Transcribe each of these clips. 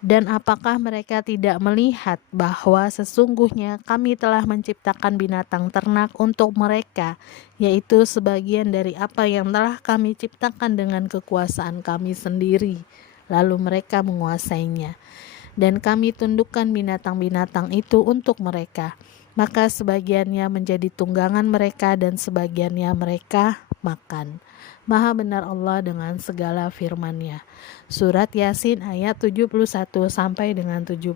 Dan apakah mereka tidak melihat bahwa sesungguhnya kami telah menciptakan binatang ternak untuk mereka, yaitu sebagian dari apa yang telah kami ciptakan dengan kekuasaan kami sendiri, lalu mereka menguasainya. Dan kami tundukkan binatang-binatang itu untuk mereka, maka sebagiannya menjadi tunggangan mereka dan sebagiannya mereka makan. Maha benar Allah dengan segala firman-Nya. Surat Yasin ayat 71 sampai dengan 72.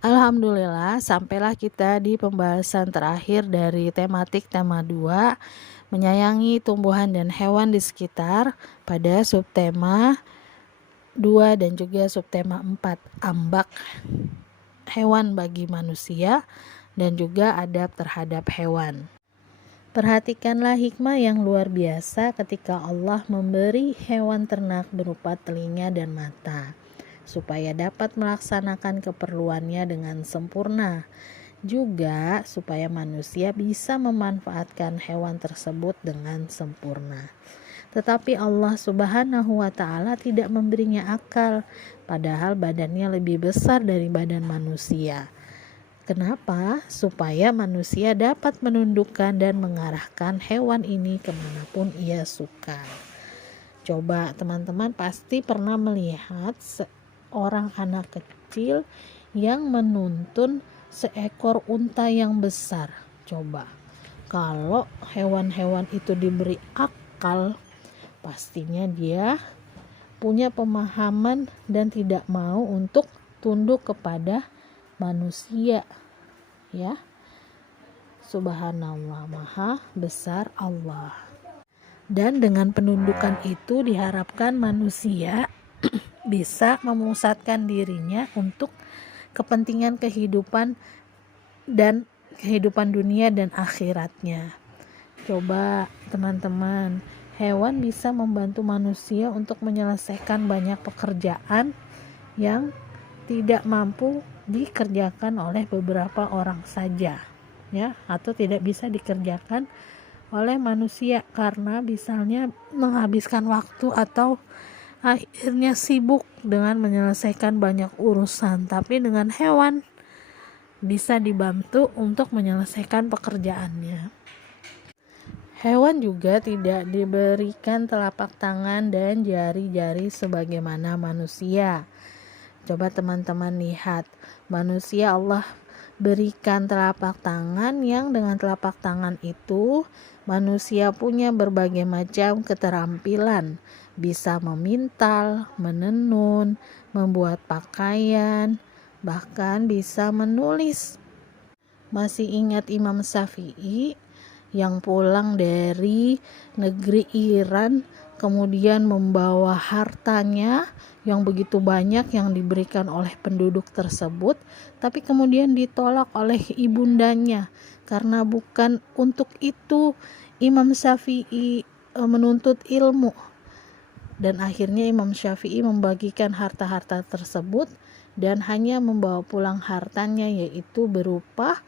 Alhamdulillah, sampailah kita di pembahasan terakhir dari tematik tema 2, menyayangi tumbuhan dan hewan di sekitar, pada subtema 2 dan juga subtema 4, ambak hewan bagi manusia dan juga adab terhadap hewan. Perhatikanlah hikmah yang luar biasa ketika Allah memberi hewan ternak berupa telinga dan mata, supaya dapat melaksanakan keperluannya dengan sempurna. Juga supaya manusia bisa memanfaatkan hewan tersebut dengan sempurna. Tetapi Allah Subhanahu wa Ta'ala tidak memberinya akal, padahal badannya lebih besar dari badan manusia. Kenapa? Supaya manusia dapat menundukkan dan mengarahkan hewan ini kemanapun ia suka. Coba teman-teman pasti pernah melihat seorang anak kecil yang menuntun seekor unta yang besar. Coba, kalau hewan-hewan itu diberi akal, pastinya dia punya pemahaman dan tidak mau untuk tunduk kepada manusia, ya. Subhanallah, maha besar Allah. Dan dengan penundukan itu diharapkan manusia bisa memusatkan dirinya untuk kepentingan kehidupan dan kehidupan dunia dan akhiratnya. Coba teman-teman, hewan bisa membantu manusia untuk menyelesaikan banyak pekerjaan yang tidak mampu dikerjakan oleh beberapa orang saja, ya, atau tidak bisa dikerjakan oleh manusia karena misalnya menghabiskan waktu atau akhirnya sibuk dengan menyelesaikan banyak urusan. Tapi dengan hewan bisa dibantu untuk menyelesaikan pekerjaannya. Hewan juga tidak diberikan telapak tangan dan jari-jari sebagaimana manusia. Coba teman-teman lihat, manusia Allah berikan telapak tangan yang dengan telapak tangan itu manusia punya berbagai macam keterampilan, bisa memintal, menenun, membuat pakaian, bahkan bisa menulis. Masih ingat Imam Syafi'i yang pulang dari negeri Iran kemudian membawa hartanya yang begitu banyak yang diberikan oleh penduduk tersebut, tapi kemudian ditolak oleh ibundanya karena bukan untuk itu Imam Syafi'i menuntut ilmu. Dan akhirnya Imam Syafi'i membagikan harta-harta tersebut dan hanya membawa pulang hartanya, yaitu berupa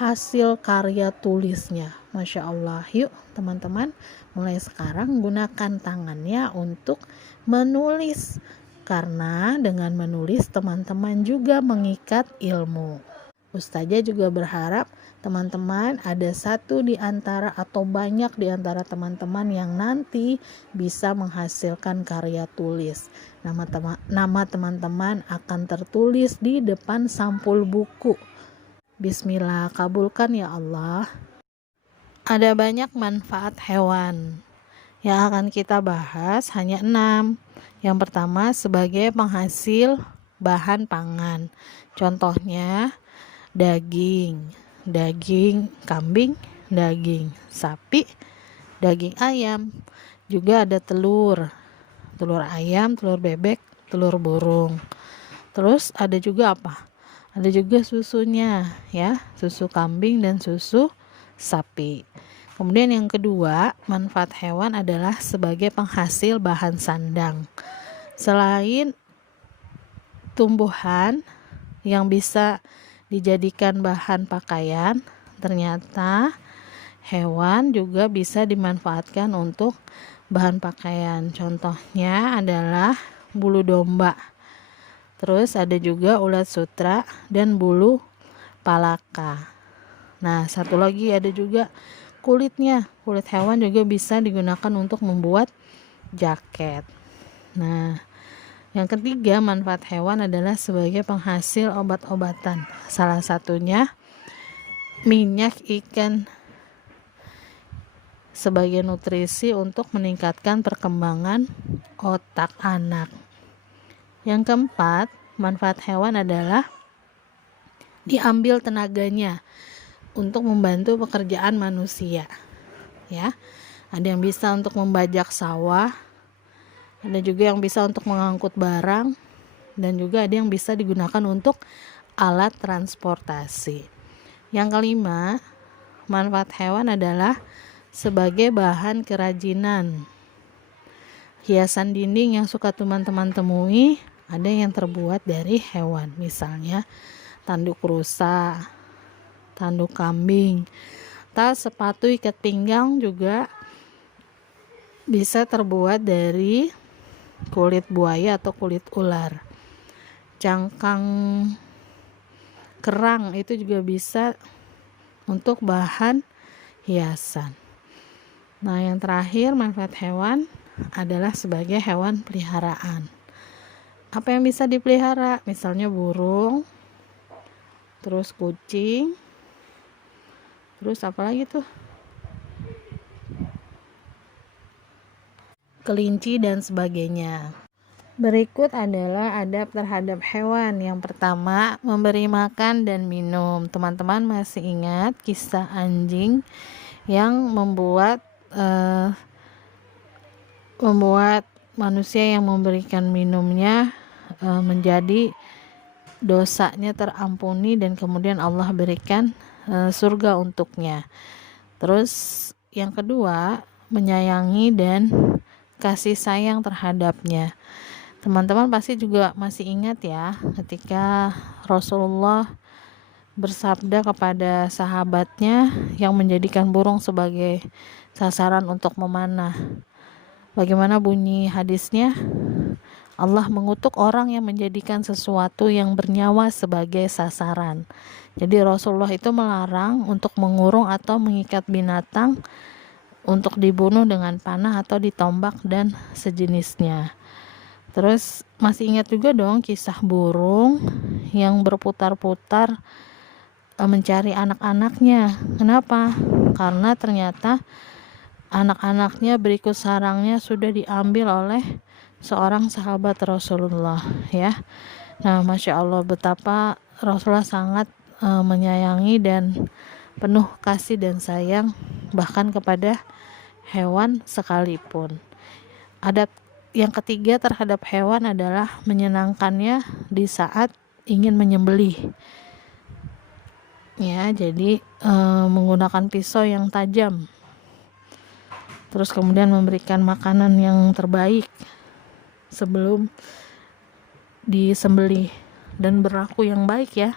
hasil karya tulisnya. Masya Allah. Yuk teman-teman, mulai sekarang gunakan tangannya untuk menulis, karena dengan menulis teman-teman juga mengikat ilmu. Ustazah juga berharap teman-teman ada satu di antara atau banyak di antara teman-teman yang nanti bisa menghasilkan karya tulis. Nama teman-teman akan tertulis di depan sampul buku. Bismillah, kabulkan ya Allah. Ada banyak manfaat hewan yang akan kita bahas, hanya 6. Yang pertama, sebagai penghasil bahan pangan. Contohnya daging kambing, daging sapi, daging ayam. Juga ada telur ayam, telur bebek, telur burung. Terus ada juga apa? Ada juga susunya, ya, susu kambing dan susu sapi. Kemudian yang kedua, manfaat hewan adalah sebagai penghasil bahan sandang. Selain tumbuhan yang bisa dijadikan bahan pakaian, ternyata hewan juga bisa dimanfaatkan untuk bahan pakaian. Contohnya adalah bulu domba. Terus ada juga ulat sutra dan bulu palaka. Nah, satu lagi ada juga kulitnya. Kulit hewan juga bisa digunakan untuk membuat jaket. Nah, yang ketiga, manfaat hewan adalah sebagai penghasil obat-obatan. Salah satunya minyak ikan sebagai nutrisi untuk meningkatkan perkembangan otak anak. Yang keempat, manfaat hewan adalah diambil tenaganya untuk membantu pekerjaan manusia. Ya, ada yang bisa untuk membajak sawah, ada juga yang bisa untuk mengangkut barang, dan juga ada yang bisa digunakan untuk alat transportasi. Yang kelima, manfaat hewan adalah sebagai bahan kerajinan. Hiasan dinding yang suka teman-teman temui ada yang terbuat dari hewan, misalnya tanduk rusa, tanduk kambing, tas, sepatu, ikat pinggang juga bisa terbuat dari kulit buaya atau kulit ular. Cangkang kerang itu juga bisa untuk bahan hiasan. Nah, yang terakhir, manfaat hewan adalah sebagai hewan peliharaan. Apa yang bisa dipelihara? Misalnya burung, terus kucing, terus apa lagi tuh? Kelinci dan sebagainya. Berikut adalah adab terhadap hewan. Yang pertama, memberi makan dan minum. Teman-teman masih ingat kisah anjing yang membuat manusia yang memberikan minumnya menjadi dosanya terampuni dan kemudian Allah berikan surga untuknya. Terus yang kedua, menyayangi dan kasih sayang terhadapnya. Teman-teman pasti juga masih ingat ya ketika Rasulullah bersabda kepada sahabatnya yang menjadikan burung sebagai sasaran untuk memanah. Bagaimana bunyi hadisnya? Allah mengutuk orang yang menjadikan sesuatu yang bernyawa sebagai sasaran. Jadi Rasulullah itu melarang untuk mengurung atau mengikat binatang untuk dibunuh dengan panah atau ditombak dan sejenisnya. Terus masih ingat juga dong kisah burung yang berputar-putar mencari anak-anaknya. Kenapa? Karena ternyata anak-anaknya berikut sarangnya sudah diambil oleh seorang sahabat Rasulullah, ya. Nah, Masya Allah, betapa Rasulullah sangat menyayangi dan penuh kasih dan sayang bahkan kepada hewan sekalipun. Adab yang ketiga terhadap hewan adalah menyenangkannya di saat ingin menyembelih. Ya, jadi menggunakan pisau yang tajam. Terus kemudian memberikan makanan yang terbaik sebelum disembelih dan berlaku yang baik ya.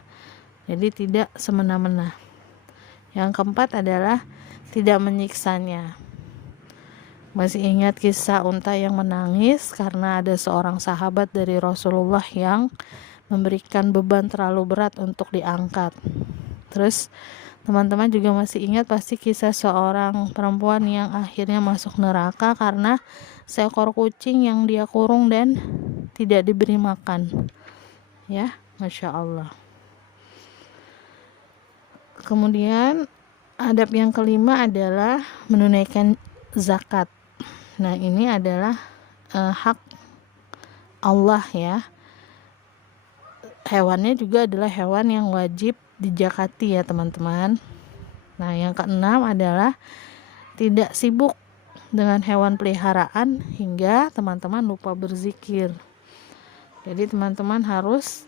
Jadi tidak semena-mena. Yang keempat adalah tidak menyiksanya. Masih ingat kisah unta yang menangis karena ada seorang sahabat dari Rasulullah yang memberikan beban terlalu berat untuk diangkat. Terus teman-teman juga masih ingat pasti kisah seorang perempuan yang akhirnya masuk neraka karena seekor kucing yang dia kurung dan tidak diberi makan. Ya, Masya Allah. Kemudian adab yang kelima adalah menunaikan zakat. Nah, ini adalah hak Allah ya. Hewannya juga adalah hewan yang wajib dijakati ya teman-teman. Nah, yang keenam adalah tidak sibuk dengan hewan peliharaan hingga teman-teman lupa berzikir. Jadi teman-teman harus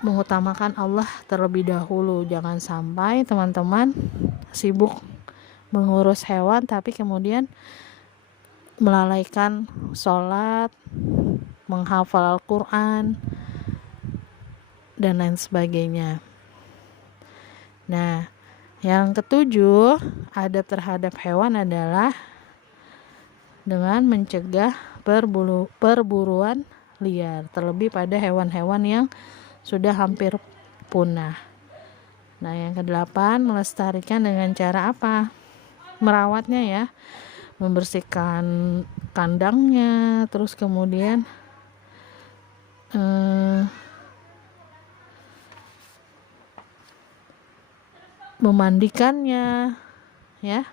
mengutamakan Allah terlebih dahulu. Jangan sampai teman-teman sibuk mengurus hewan tapi kemudian melalaikan sholat, menghafal Al-Quran, dan lain sebagainya. Nah, yang ketujuh, adab terhadap hewan adalah dengan mencegah perburuan liar, terlebih pada hewan-hewan yang sudah hampir punah. Nah, yang kedelapan, melestarikan dengan cara apa? Merawatnya ya, membersihkan kandangnya, terus kemudian memandikannya ya,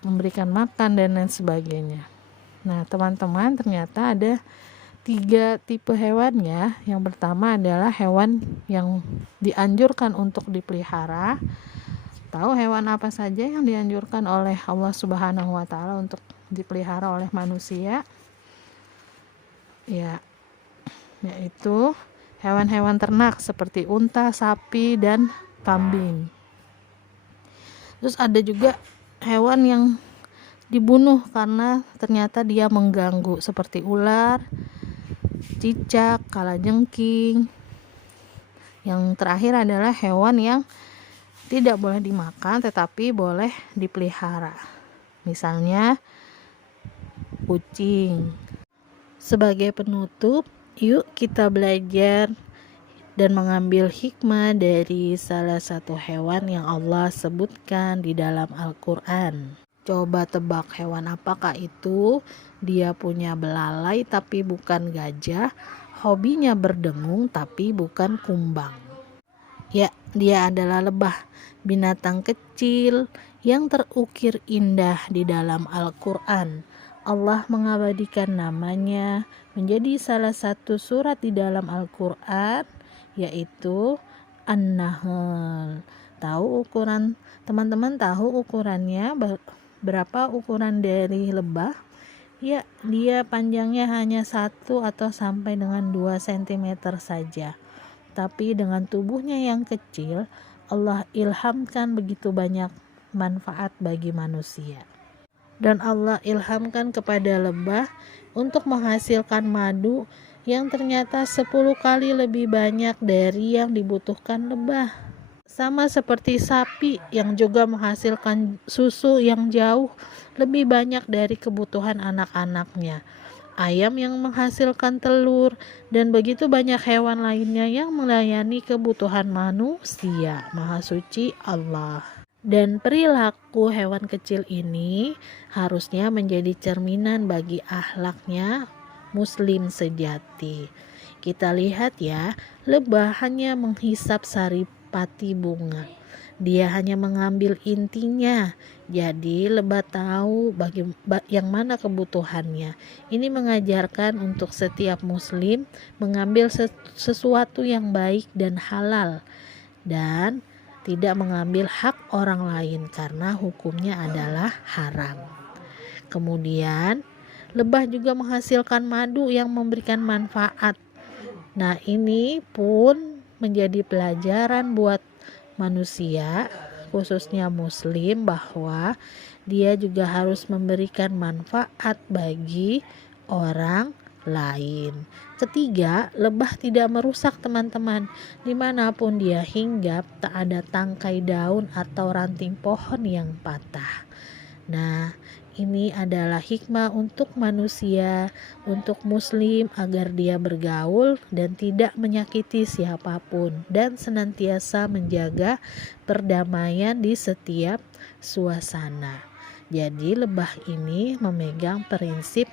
memberikan makan dan lain sebagainya. Nah, teman-teman, ternyata ada 3 tipe hewan ya. Yang pertama adalah hewan yang dianjurkan untuk dipelihara. Tahu hewan apa saja yang dianjurkan oleh Allah Subhanahu wa taala untuk dipelihara oleh manusia? Ya, yaitu hewan-hewan ternak seperti unta, sapi, dan kambing. Terus ada juga hewan yang dibunuh karena ternyata dia mengganggu seperti ular, cicak, kalajengking. Yang terakhir adalah hewan yang tidak boleh dimakan tetapi boleh dipelihara. Misalnya kucing. Sebagai penutup, yuk kita belajar dan mengambil hikmah dari salah satu hewan yang Allah sebutkan di dalam Al-Quran. Coba tebak hewan apakah itu? Dia punya belalai tapi bukan gajah, hobinya berdengung tapi bukan kumbang. Ya, dia adalah lebah, binatang kecil yang terukir indah di dalam Al-Quran. Allah mengabadikan namanya menjadi salah satu surat di dalam Al-Quran, yaitu An-Nahl. Tahu ukuran, teman-teman tahu ukurannya berapa ukuran dari lebah? Ya, dia panjangnya hanya 1 atau sampai dengan 2 cm saja. Tapi dengan tubuhnya yang kecil, Allah ilhamkan begitu banyak manfaat bagi manusia. Dan Allah ilhamkan kepada lebah untuk menghasilkan madu yang ternyata 10 kali lebih banyak dari yang dibutuhkan lebah. Sama seperti sapi yang juga menghasilkan susu yang jauh lebih banyak dari kebutuhan anak-anaknya. Ayam yang menghasilkan telur, dan begitu banyak hewan lainnya yang melayani kebutuhan manusia. Maha suci Allah. Dan perilaku hewan kecil ini harusnya menjadi cerminan bagi akhlaknya muslim sejati. Kita lihat ya, lebah hanya menghisap saripati bunga. Dia hanya mengambil intinya. Jadi lebah tahu yang mana kebutuhannya. Ini mengajarkan untuk setiap muslim mengambil sesuatu yang baik dan halal, dan tidak mengambil hak orang lain karena hukumnya adalah haram. Kemudian lebah juga menghasilkan madu yang memberikan manfaat. Nah, ini pun menjadi pelajaran buat manusia, khususnya muslim, bahwa dia juga harus memberikan manfaat bagi orang lain. Ketiga, lebah tidak merusak, teman-teman. Dimanapun dia hinggap, tak ada tangkai daun atau ranting pohon yang patah. Nah, ini adalah hikmah untuk manusia, untuk muslim, agar dia bergaul dan tidak menyakiti siapapun, dan senantiasa menjaga perdamaian di setiap suasana. Jadi lebah ini memegang prinsip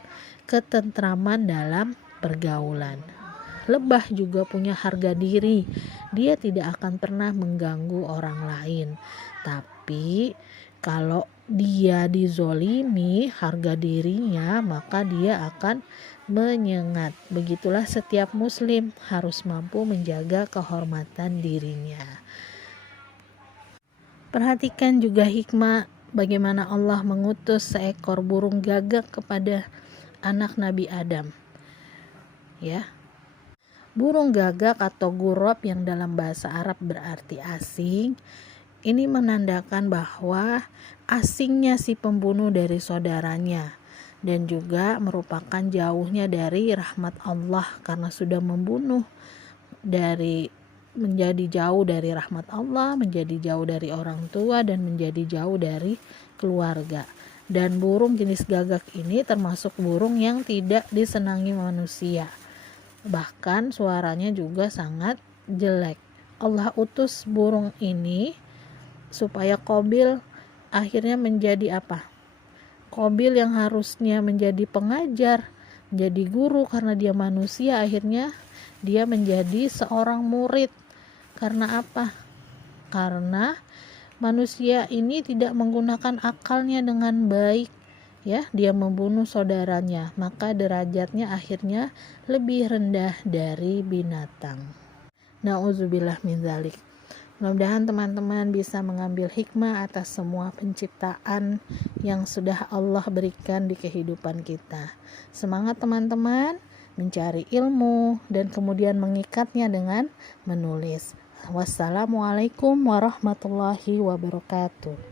ketentraman dalam pergaulan. Lebah juga punya harga diri. Dia tidak akan pernah mengganggu orang lain. Tapi kalau dia dizolimi harga dirinya, maka dia akan menyengat. Begitulah setiap muslim harus mampu menjaga kehormatan dirinya. Perhatikan juga hikmah bagaimana Allah mengutus seekor burung gagak kepada anak Nabi Adam. Ya. Burung gagak atau gurab yang dalam bahasa Arab berarti asing, ini menandakan bahwa asingnya si pembunuh dari saudaranya, dan juga merupakan jauhnya dari rahmat Allah karena sudah membunuh, menjadi jauh dari rahmat Allah, menjadi jauh dari orang tua, dan menjadi jauh dari keluarga. Dan burung jenis gagak ini termasuk burung yang tidak disenangi manusia. Bahkan suaranya juga sangat jelek. Allah utus burung ini supaya Qabil akhirnya menjadi apa? Qabil yang harusnya menjadi pengajar, menjadi guru karena dia manusia, akhirnya dia menjadi seorang murid. Karena apa? Karena manusia ini tidak menggunakan akalnya dengan baik, ya, dia membunuh saudaranya, maka derajatnya akhirnya lebih rendah dari binatang. Nauzubillah min dzalik. Mudah-mudahan teman-teman bisa mengambil hikmah atas semua penciptaan yang sudah Allah berikan di kehidupan kita. Semangat teman-teman mencari ilmu dan kemudian mengikatnya dengan menulis. Wassalamualaikum warahmatullahi wabarakatuh.